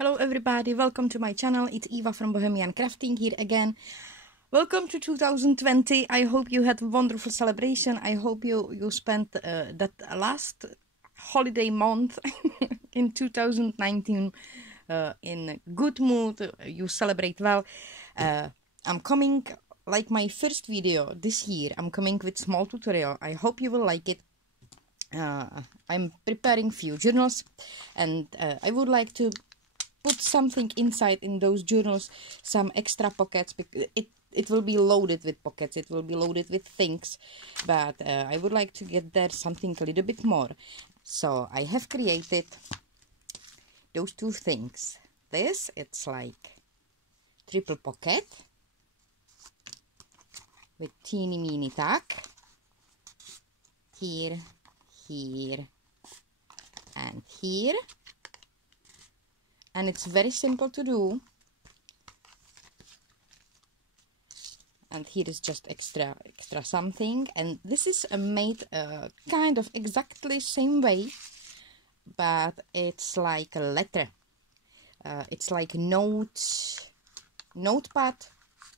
Hello everybody, welcome to my channel. It's Eva from Bohemian Crafting here again. Welcome to 2020. I hope you had a wonderful celebration. I hope you spent that last holiday month in 2019 in good mood. You celebrate well. I'm coming, like my first video this year, I'm coming with small tutorial. I hope you will like it. I'm preparing few journals, and I would like to put something inside in those journals, some extra pockets, because it will be loaded with pockets, it will be loaded with things, but I would like to get there something a little bit more. So I have created those two things. This, it's like triple pocket with teeny meeny tack here, here and here, and it's very simple to do. And here is just extra something, and this is made kind of exactly same way, but it's like a letter. It's like notepad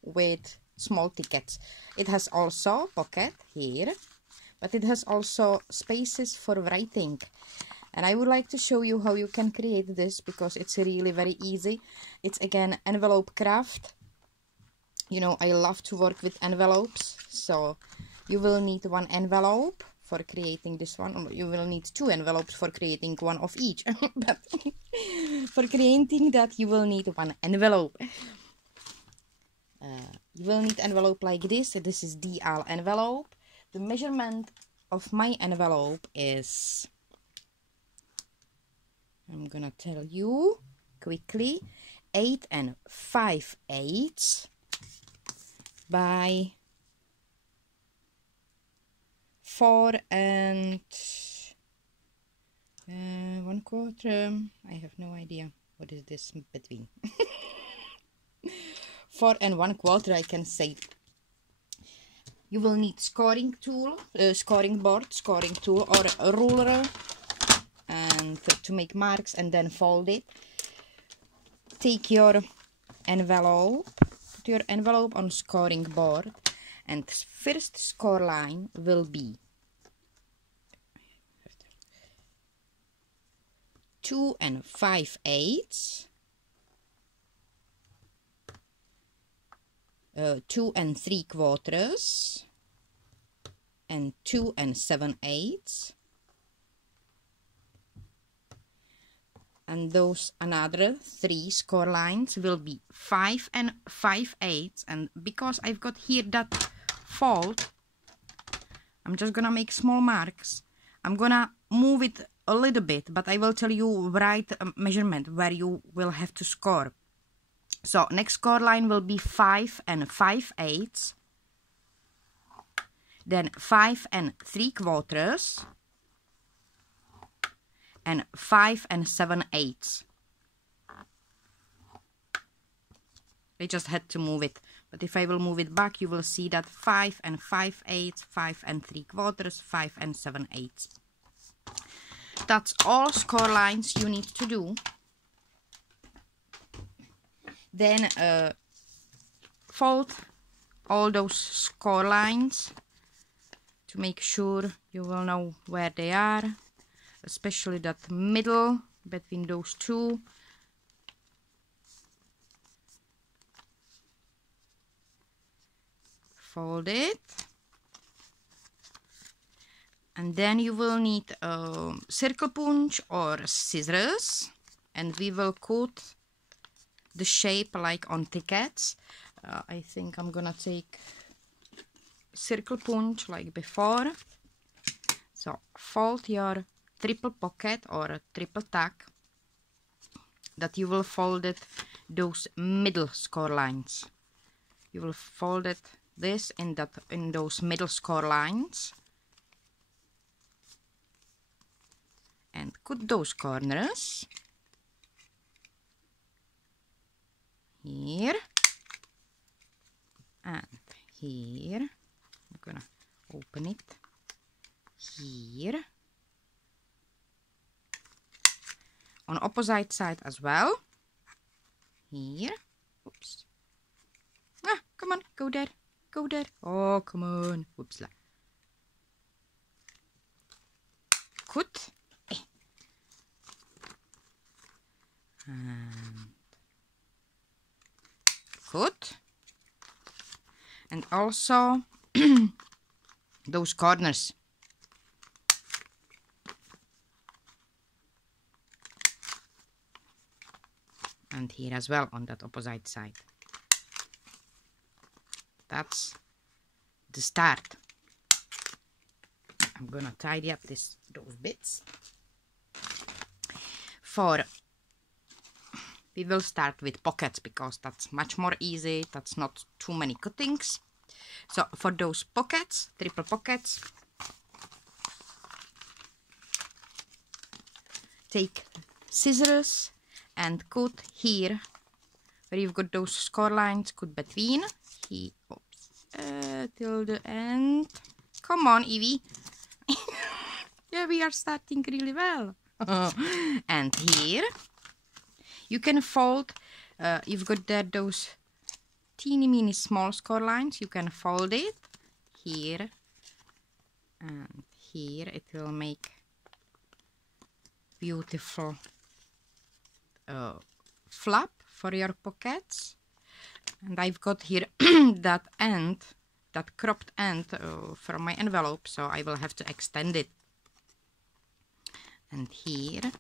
with small tickets. It has also pocket here, but it has also spaces for writing. And I would like to show you how you can create this, because it's really very easy. It's again envelope craft. You know, I love to work with envelopes, so you will need one envelope for creating this one, or you will need two envelopes for creating one of each. But for creating that, you will need one envelope. You will need envelope like this. This is DL envelope. The measurement of my envelope is, I'm gonna tell you quickly, 8 5/8 by 4 1/4. I have no idea what is this between. 4 1/4, I can say. You will need scoring tool, scoring board, scoring tool, or a ruler, and to make marks, and then fold it. Take your envelope, put your envelope on scoring board, and first score line will be 2 5/8, 2 3/4, and 2 7/8. And those another 3 score lines will be 5 5/8. And because I've got here that fold, I'm just gonna make small marks. I'm gonna move it a little bit, but I will tell you right measurement where you will have to score. So next score line will be 5 5/8, then 5 3/4, and 5 7/8. I just had to move it, but if I will move it back, you will see that 5 5/8, 5 3/4, 5 7/8. That's all score lines you need to do. Then fold all those score lines to make sure you will know where they are, especially that middle between those two. Fold it, and then you will need a circle punch or scissors, and we will cut the shape like on tickets. I think I'm gonna take circle punch like before. So fold your triple pocket or a triple tack, that you will fold it those middle score lines. You will fold it this in those middle score lines, and cut those corners here and here. I'm gonna open it here, on opposite side as well. here. Oops. Ah, come on, go there, go there. Oh, come on. Whoops. Goed. And good. And also those corners. And here as well on that opposite side. That's the start. I'm gonna tidy up those bits. We will start with pockets because that's much more easy. That's not too many cuttings. So for those pockets, triple pockets, take scissors and cut here where you've got those score lines, cut between here, till the end. Come on, Evie. Yeah, we are starting really well. And here you can fold. You've got there those teeny mini small score lines. You can fold it here and here. It will make beautiful flap for your pockets. And I've got here that end, that cropped end from my envelope, so I will have to extend it. And here.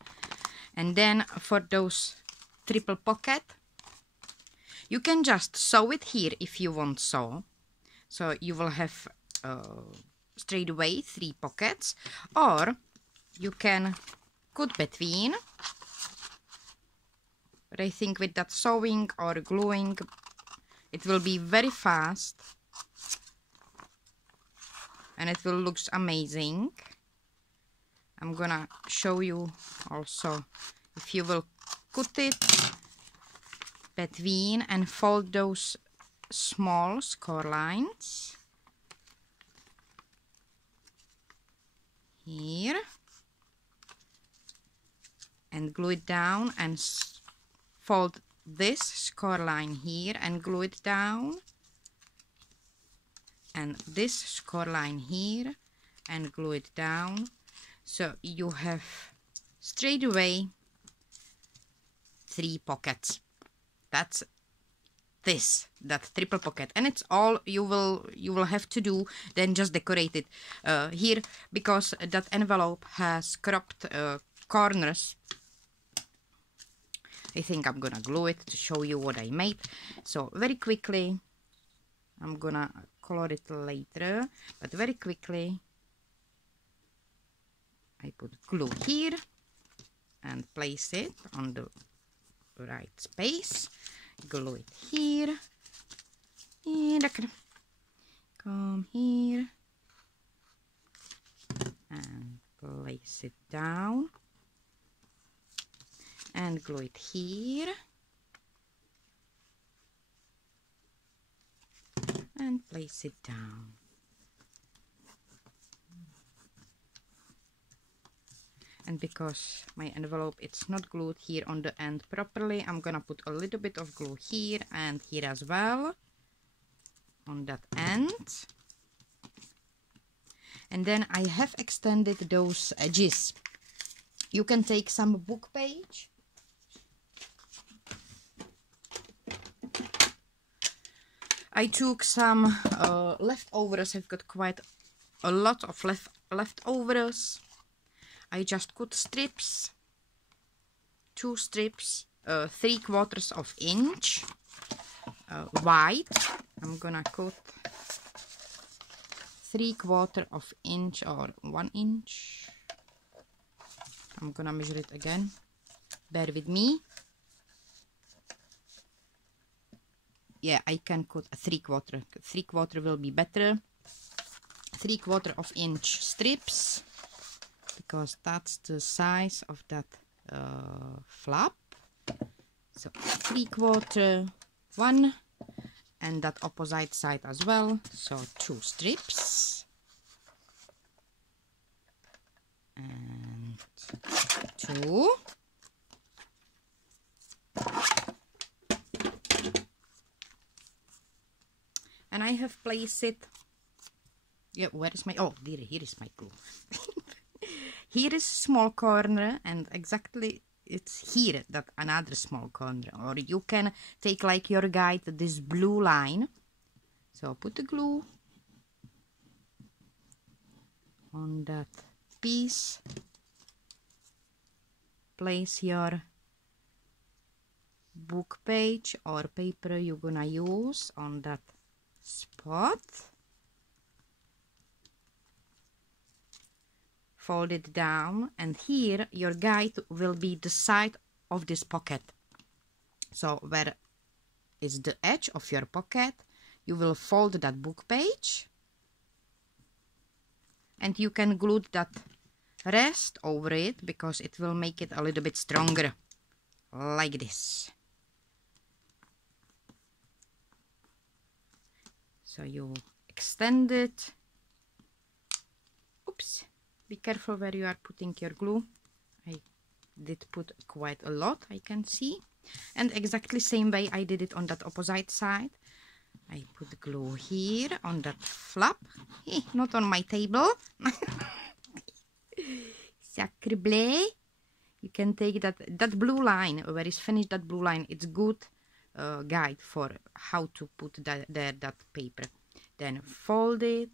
And then for those triple pocket, you can just sew it here if you want so. So you will have straight away 3 pockets, or you can cut between. But I think with that sewing or gluing, it will be very fast and it will look amazing. I'm gonna show you also if you will cut it between and fold those small score lines here and glue it down, and fold this score line here and glue it down, and this score line here and glue it down. So you have straight away 3 pockets. That's that triple pocket, and it's all you will have to do. Then just decorate it here, because that envelope has cropped corners. I think I'm gonna glue it to show you what I made. So very quickly, I'm gonna color it later, but very quickly I put glue here and place it on the right space. Glue it here, and I can come here and place it down and glue it here and place it down. And because my envelope it's not glued here on the end properly, I'm gonna put a little bit of glue here and here as well on that end. And then I have extended those edges. You can take some book page I took some leftovers. I've got quite a lot of leftovers. I just cut strips, 2 strips, 3/4 of inch wide. I'm gonna cut 3/4 of inch or 1 inch. I'm gonna measure it again. Bear with me. Yeah, I can cut a 3/4. 3/4 will be better. 3/4 of inch strips, because that's the size of that flap. So 3/4, 1, and that opposite side as well. So 2 strips and 2. I have placed it. Yeah, where is my, oh, here is my glue. Here is small corner, and exactly it's here that another small corner. Or you can take like your guide this blue line. So put the glue on that piece. Place your book page or paper you're gonna use on that spot. Fold it down, and here your guide will be the side of this pocket. So where is the edge of your pocket, you will fold that book page, and you can glue that rest over it because it will make it a little bit stronger, like this. So you extend it. Oops. Be careful where you are putting your glue. I did put quite a lot, I can see. And exactly same way I did it on that opposite side. I put glue here on that flap. Not on my table. Sacre bleu. You can take that blue line, where is finished that blue line. It's good guide for how to put that paper. Then fold it.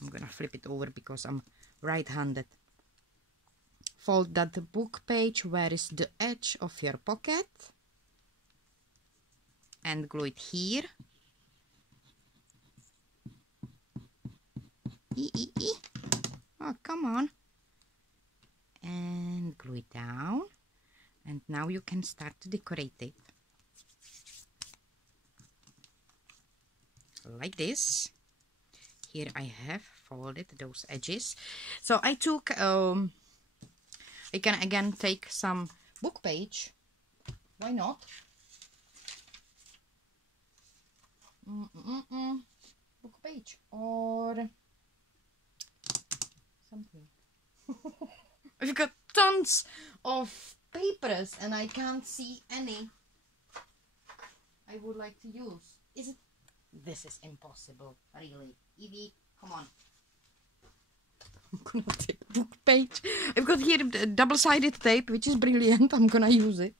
I'm gonna flip it over because I'm right-handed. Fold that book page where is the edge of your pocket and glue it here. Oh, come on. And glue it down. And now you can start to decorate it. Like this. Here I have folded those edges. So I took, I can again take some book page. Why not? Book page or something. I've got tons of papers and I can't see any I would like to use. Is it? This is impossible, really. Evie, come on. I'm gonna take book page. I've got here double-sided tape, which is brilliant. I'm gonna use it.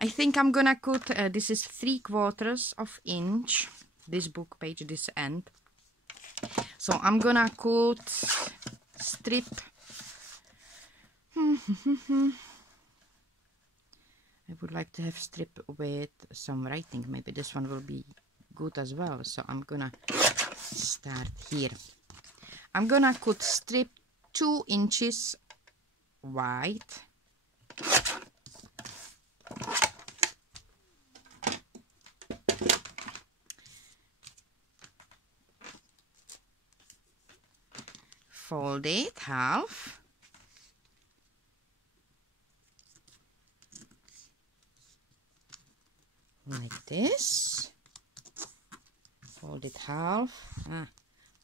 I think I'm gonna cut, this is 3/4 of inch, this book page, this end. So I'm gonna cut strip. I would like to have strip with some writing. Maybe this one will be good as well. So I'm gonna start here. I'm gonna cut strip 2 inches wide. Fold it half. Like this. Fold it half.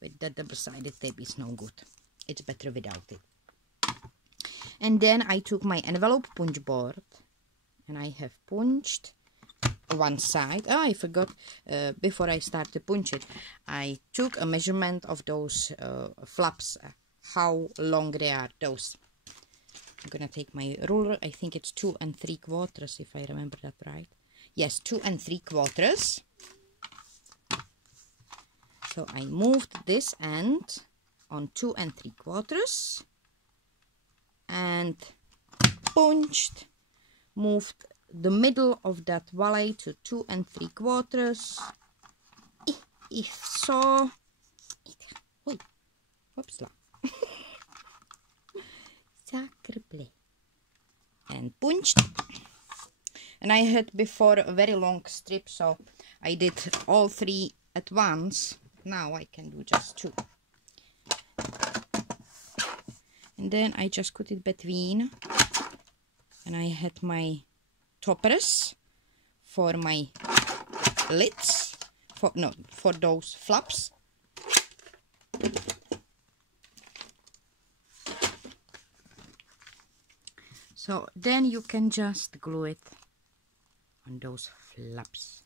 With that double-sided tape is no good. It's better without it. And then I took my envelope punch board and I have punched one side. I forgot before I start to punch it, I took a measurement of those flaps, how long they are, those. I'm gonna take my ruler. I think it's 2 3/4 if I remember that right. Yes, 2 3/4. So I moved this end on 2 3/4 and punched, moved the middle of that valley to 2 3/4. If so, whoops, sacre bleu, and punched. And I had before a very long strip, so I did all 3 at once. Now I can do just 2. And then I just cut it between. And I had my toppers for my lids, for those flaps. So then you can just glue it on those flaps.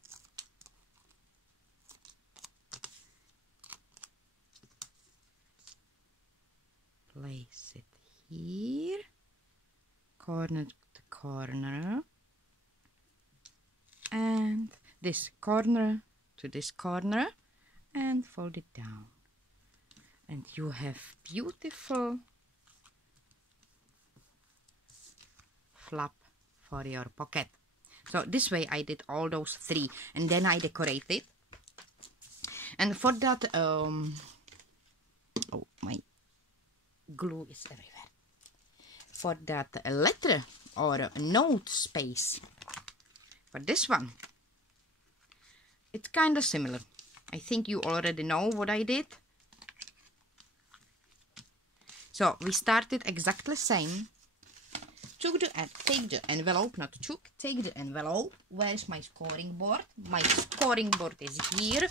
place it here, corner to corner, and this corner to this corner, and fold it down. And you have beautiful flap for your pocket. So this way I did all those 3, and then I decorated. And for that, oh, my glue is everywhere. For that letter or note space, for this one, it's kind of similar. I think you already know what I did. So we started exactly the same. Take the envelope, not took, take the envelope. Where's my scoring board? My scoring board is here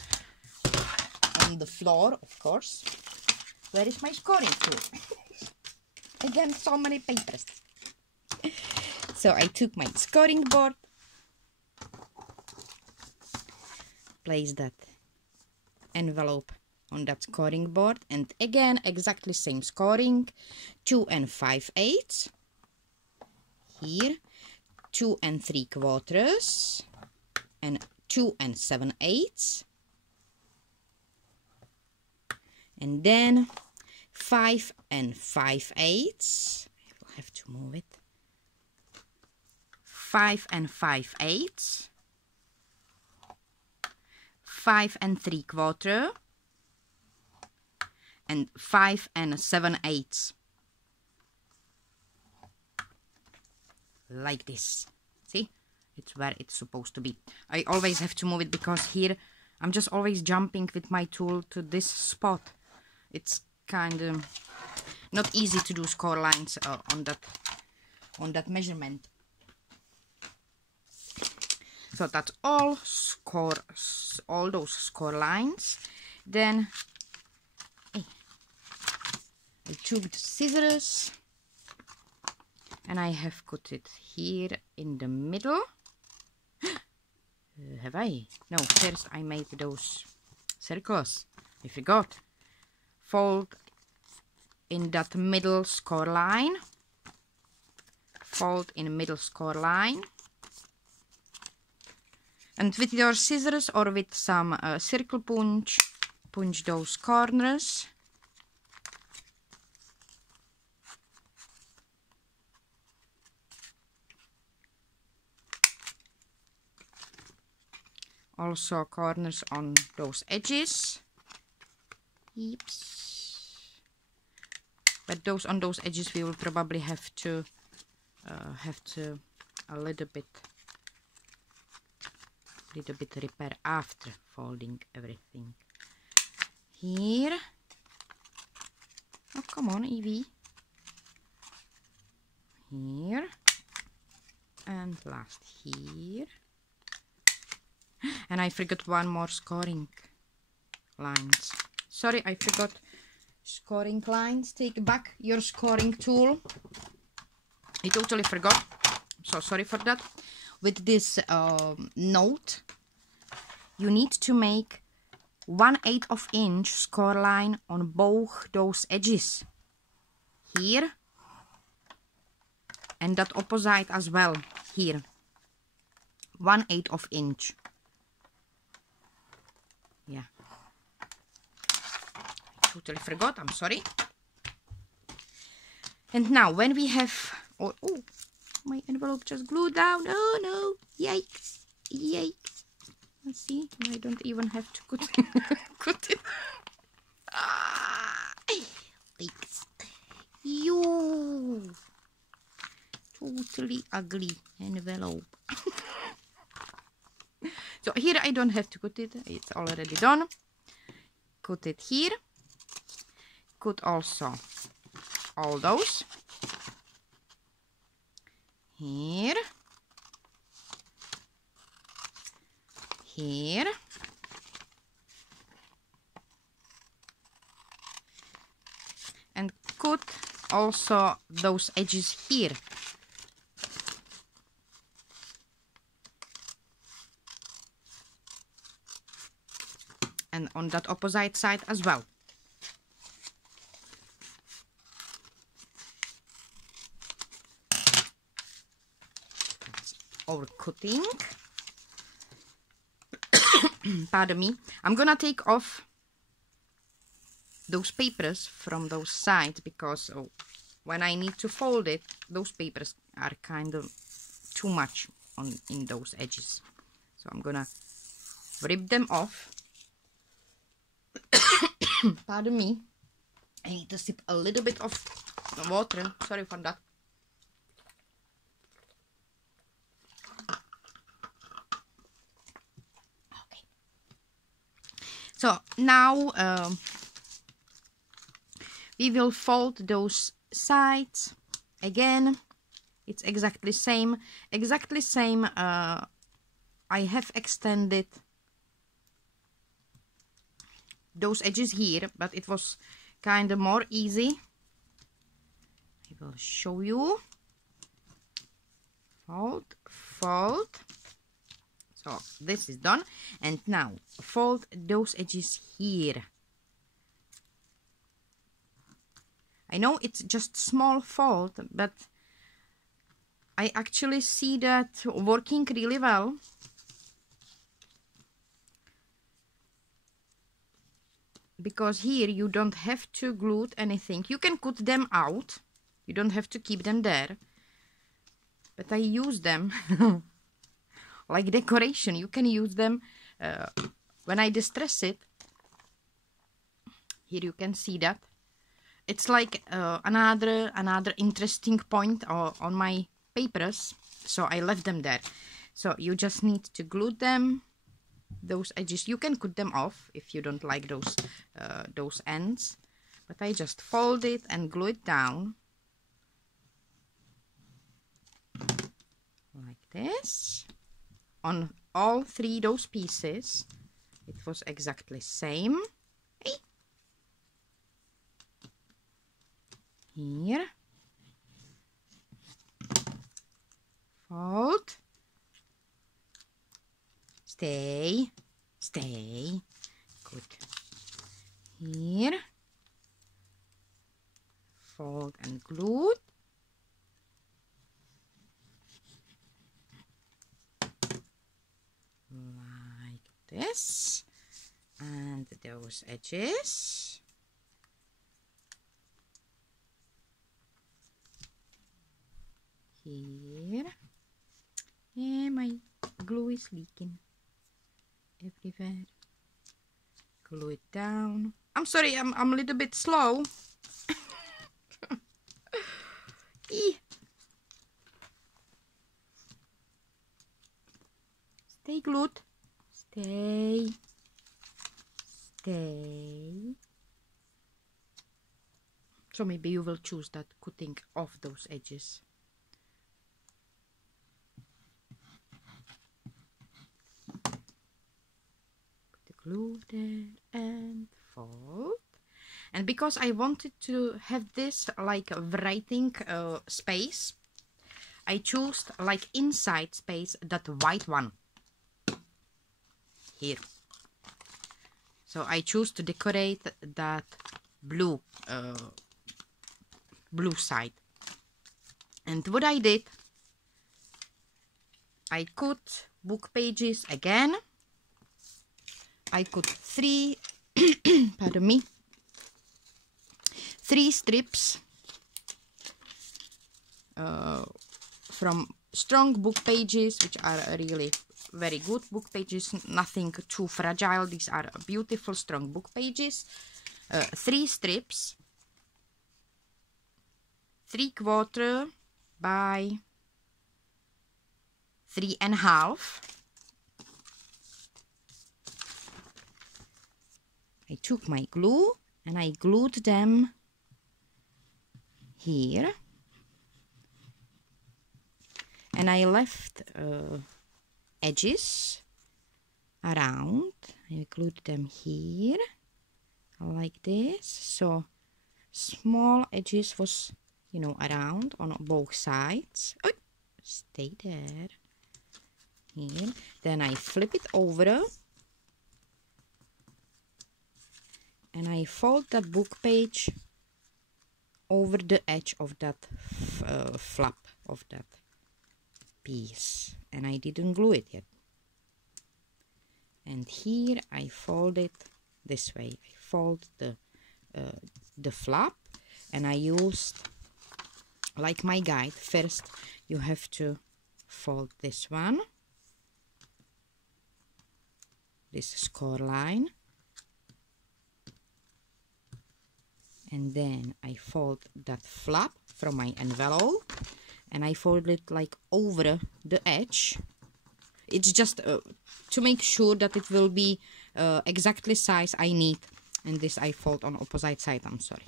on the floor, of course. Where is my scoring tool? Again, so many papers. So I took my scoring board, place that envelope on that scoring board, and again exactly same scoring, 2 5/8. Here 2 3/4 and 2 7/8, and then 5 5/8. I will have to move it. 5 5/8, 5 3/4, and 5 7/8. Like this. See, it's where it's supposed to be. I always have to move it because here I'm just always jumping with my tool to this spot. It's kind of not easy to do score lines on that measurement. So that's all those score lines. Then I took the scissors and I have cut it here in the middle. Have I? No, first I made those circles. I forgot. Fold in that middle score line. Fold in the middle score line. And with your scissors or with some circle punch, punch those corners. Also corners on those edges. Oops. But those on those edges we will probably have to a little bit repair after folding everything. Here. Oh, come on, Evie. Here. And last here. And I forgot one more scoring lines. Sorry, I forgot scoring lines. Take back your scoring tool. I totally forgot. So sorry for that. With this note, you need to make 1/8 of inch score line on both those edges. Here. And that opposite as well. Here. 1/8 of inch. Yeah. I totally forgot. I'm sorry. And now when we have... Oh, my envelope just glued down. Oh no. Yikes. Yikes. Let's see. I don't even have to cut it. Yikes. You. Totally ugly envelope. So here I don't have to cut it. It's already done. Cut it here. Cut also all those. Here. Here. And cut also those edges here. And on that opposite side as well. our cutting. Pardon me. I'm gonna take off those papers from those sides because when I need to fold it, those papers are kind of too much in those edges. So I'm gonna rip them off. Pardon me. I need to sip a little bit of water. Sorry for that. Okay. So now we will fold those sides again. It's exactly same. I have extended those edges here, but it was kind of more easy. I will show you. Fold, fold. So this is done, and now fold those edges here. I know it's just small fold, but I actually see that working really well. Because here you don't have to glue anything. You can cut them out. You don't have to keep them there. But I use them like decoration. You can use them when I distress it. Here you can see that. It's like another interesting point on my papers. So I left them there. So you just need to glue them. Those edges, you can cut them off if you don't like those ends, but I just fold it and glue it down like this on all three those pieces. It was exactly same. Hey. Here, fold. Stay, stay, good. Here, fold and glue. Like this. And those edges. Here. And my glue is leaking everywhere. Glue it down. I'm sorry, I'm a little bit slow. Stay glued. Stay. Stay. So maybe you will choose that cutting off those edges. Glue there and fold. And because I wanted to have this like a writing space, I chose like inside space that white one here. So I choose to decorate that blue blue side. And what I did, I cut book pages again. I cut three, pardon me, 3 strips from strong book pages, which are really very good book pages, nothing too fragile. These are beautiful, strong book pages. 3 strips, 3/4 by 3.5. I took my glue and I glued them here, and I left edges around. I glued them here like this, so small edges was, you know, around on both sides. Oh, stay there. Here, then I flip it over and I fold that book page over the edge of that flap of that piece, and I didn't glue it yet. And here I fold it this way. I fold the flap, and I used, like my guide, first you have to fold this one, this score line, and then I fold that flap from my envelope, and I fold it like over the edge. It's just to make sure that it will be exactly size I need. And this I fold on opposite side, I'm sorry.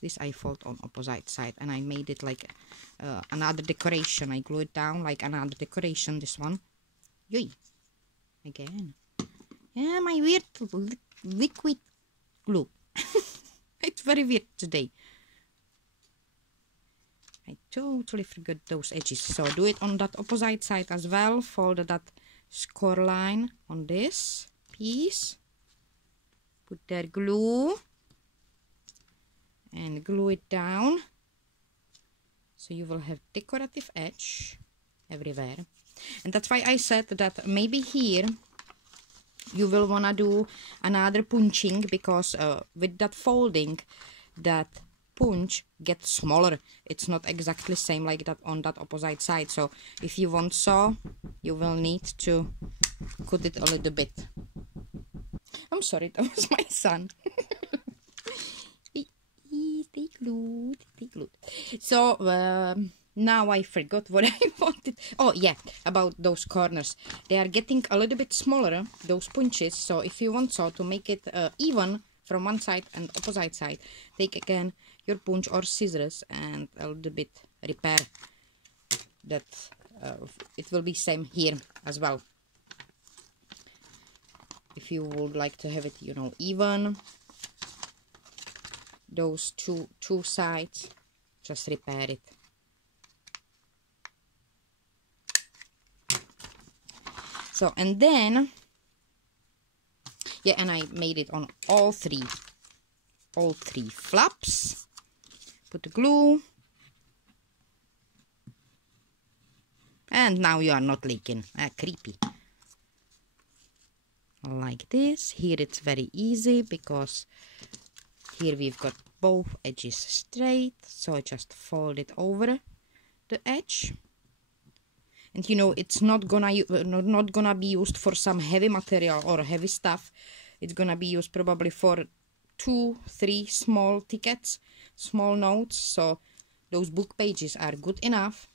This I fold on opposite side, and I made it like another decoration. I glue it down like another decoration, this one. Yay! Again. Yeah, my weird liquid glue. It's very weird today. I totally forgot those edges. So do it on that opposite side as well. Fold that score line on this piece. Put their glue. And glue it down. So you will have decorative edge everywhere. And that's why I said that maybe here you will wanna do another punching, because with that folding, that punch gets smaller. It's not exactly same like that on that opposite side. So if you want so, you will need to cut it a little bit. I'm sorry, that was my son. Stay glued, stay glued. So now I forgot what I wanted. Oh yeah, about those corners. They are getting a little bit smaller, those punches. So if you want so to make it even from one side and opposite side, take again your punch or scissors and a little bit repair that. It will be same here as well. If you would like to have it, you know, even, those two sides, just repair it. So, and then, yeah, and I made it on all three flaps. Put the glue. And now you are not leaking. Creepy. Like this. Here it's very easy because here we've got both edges straight. So I just fold it over the edge. And you know, it's not gonna be used for some heavy material or heavy stuff. It's gonna be used probably for 2-3 small tickets, small notes. So those book pages are good enough.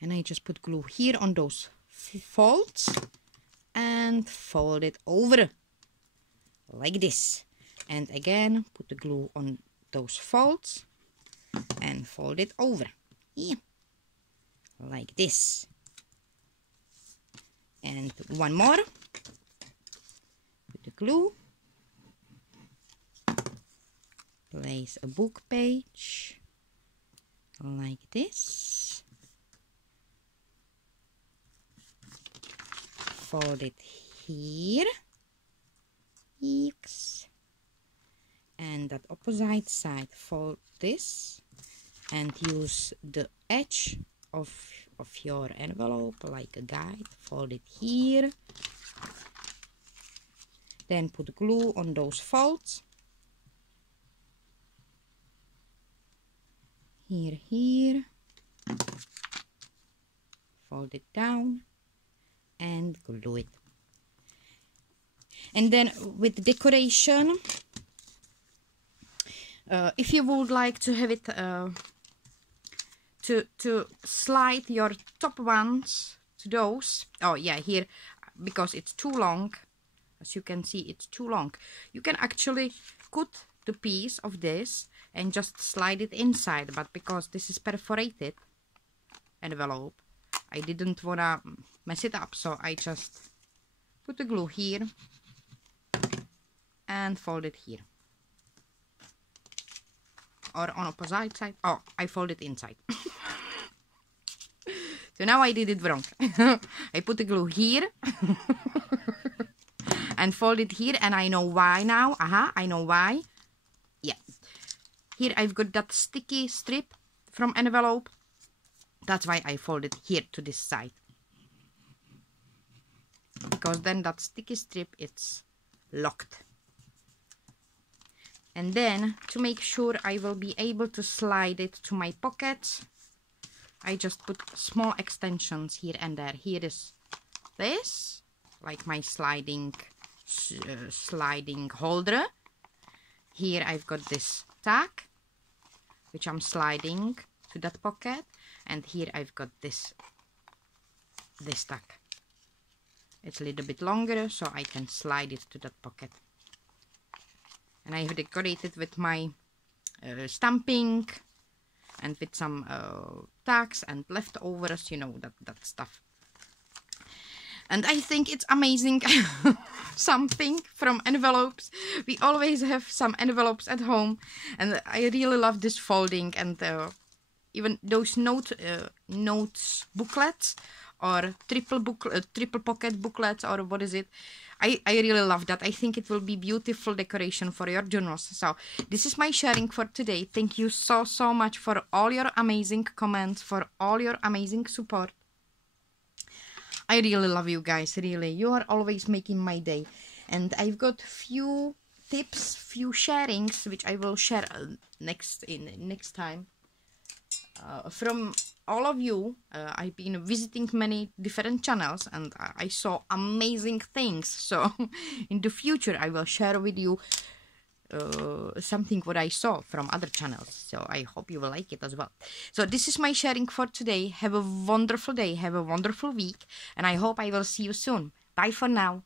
And I just put glue here on those folds and fold it over like this. And again, put the glue on those folds and fold it over here like this. And one more. Put the glue. Place a book page like this. Fold it here. X. And that opposite side, fold this and use the edge of your envelope like a guide. Fold it here. Then put glue on those folds. Here. Fold it down and glue it. And then with decoration, if you would like to have it to slide your top ones to those, oh yeah, here, because it's too long, as you can see, it's too long, you can actually cut the piece of this and just slide it inside. But because this is perforated envelope, I didn't wanna mess it up, so I just put the glue here and fold it here. Or on opposite side. Oh, I fold it inside. So now I did it wrong. I put the glue here and fold it here, and I know why now. I know why. Yeah. Here I've got that sticky strip from envelope That's why I fold it here to this side, because then that sticky strip, it's locked. And then to make sure I will be able to slide it to my pocket, I just put small extensions here and there. Here is this, like my sliding holder. Here I've got this tag, which I'm sliding to that pocket, and here I've got this tag. It's a little bit longer, so I can slide it to that pocket. And I have decorated with my stamping and with some tags and leftovers, you know, that stuff. And I think it's amazing. Something from envelopes. We always have some envelopes at home, and I really love this folding, and even those notes booklets, or triple pocket booklets, or what is it? I really love that. I think it will be beautiful decoration for your journals. So this is my sharing for today. Thank you so much for all your amazing comments, for all your amazing support. I really love you guys, really. You are always making my day. And I've got few tips, few sharings, which I will share next time. From all of you, I've been visiting many different channels, and I saw amazing things. So in the future, I will share with you something what I saw from other channels. So I hope you will like it as well. So this is my sharing for today. Have a wonderful day. Have a wonderful week. And I hope I will see you soon. Bye for now.